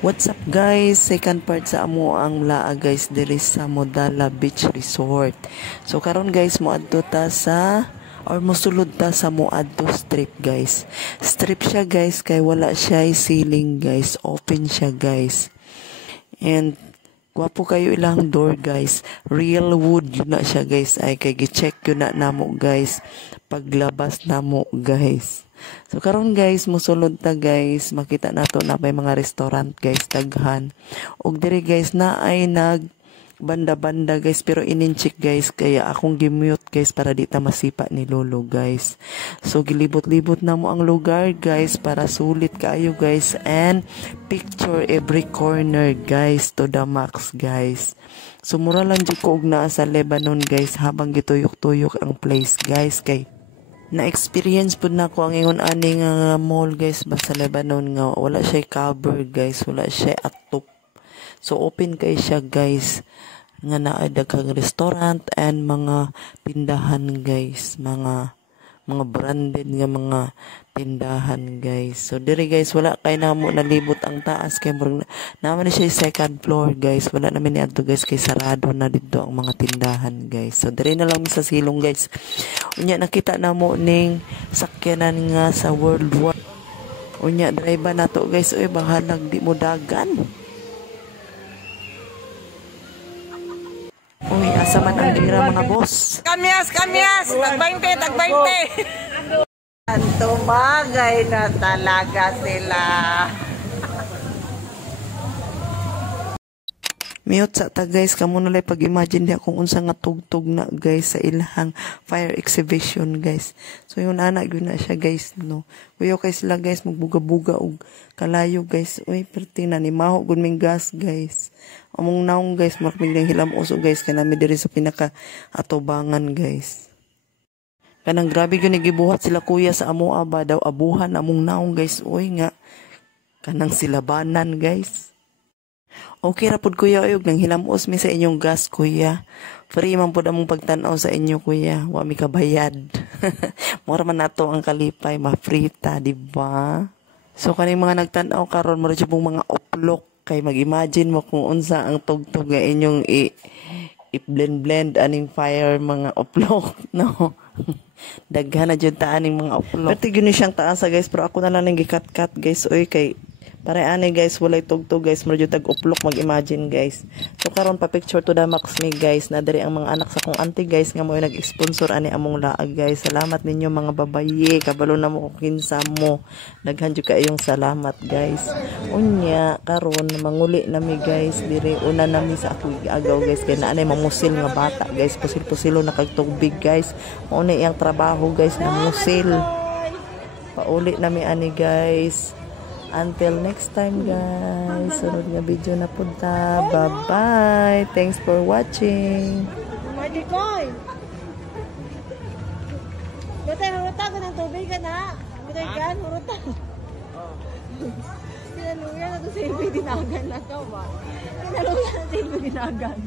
What's up guys? Second part sa amo ang laa guys diri sa Modala Beach Resort. So karon guys moadto ta sa or mosulod ta sa moadto strip guys. Strip siya guys kay wala siya ceiling guys. Open siya guys. And gwapo kayo ilang door guys. Real wood yun na siya guys. Ay kay gi-check yun na namo guys. Paglabas namo guys. So karon guys mosulod ta guys, makita nato na may mga restaurant guys daghan. Og diri guys na ay nag banda-banda guys pero ininchik guys kaya akong gimute guys para di ta masipa ni lolo guys. So gilibot-libot na mo ang lugar guys para sulit kaayo guys and picture every corner guys to the max guys. So mura lang jud ko og naa sa Lebanon guys habang gituyok-tuyok ang place guys kay na-experience po na ko ang ingon aning mall guys basta Lebanon nga wala siya cover guys, wala siya atop. So open kay siya guys nga naa daghang restaurant and mga tindahan guys, mga branded nga mga tindahan guys. So diri guys wala kay namo nalibot ang taas kay naman siya second floor guys. Wala naman ni adto guys kay sarado na dito ang mga tindahan guys. So diri na lang sa silong guys. Unya nakita namo ning sakyanan nga sa World War. Unya drive nato guys oy bahalag di mo dagan. Uy asa man ang dira mga boss. Kamyas, tag 20. Tumagay na talaga sila. Mute sa ta guys, kamo na lay pag-imagine di akong unsa nga tugtog na guys sa ilhang fire exhibition guys. So yun anak yun na siya guys no. Kuyo kay sila guys magbuga-buga og kalayo guys. Uy perti na ni maho gud ming gas guys. Among naong guys makmig nang hilam uso guys kanami diri sa pinaka atubangan guys. Kanang grabe gyud gibuhat sila kuya sa amo ba daw abuhan among naong guys. Uy nga kanang silabanan guys. Okay ra pud kuya oyog nang hilamos mi sa inyong gas kuya. Free man pud among pagtan-aw sa inyo kuya. Wa mi kabayad. Mura man nato ang kalipay ma-free ta, di ba? So kaning mga nagtan-aw karon mura jud mga oplok kay mag-imagine mo kung unsa ang tugtog nga inyong i-blend aning fire mga oplok no. Daghan na jud ta aning mga oplok. Pero gyud ni siyang taas guys pero ako na lang gikat-kat guys oy kay pare ani guys walay tugtog guys medyo tag uplok mag-imagine guys. So karon pa picture to the max me guys na diri ang mga anak sa kong auntie guys nga mo nag-sponsor ani among laag guys. Salamat ninyo mga babaye kabalo na mo kung kinsa mo. Daghan jud kayong salamat guys. Unya karon manguli nami guys diri una nami sa ako agaw guys kay naanay mamusil nga bata guys pusil-pusilo na kag tubig guys. Mao ni iyang trabaho guys na musil. Pauli nami ani guys. Until next time guys, sunod nga video na punta. Bye-bye. Thanks for watching. Madikoy. Gatay hurutan ko ng tubig ka na. Gatay kan hurutan. Kinaluya na to sa ibi dinagan na to ba? Kinaluya na sa ibi dinagan.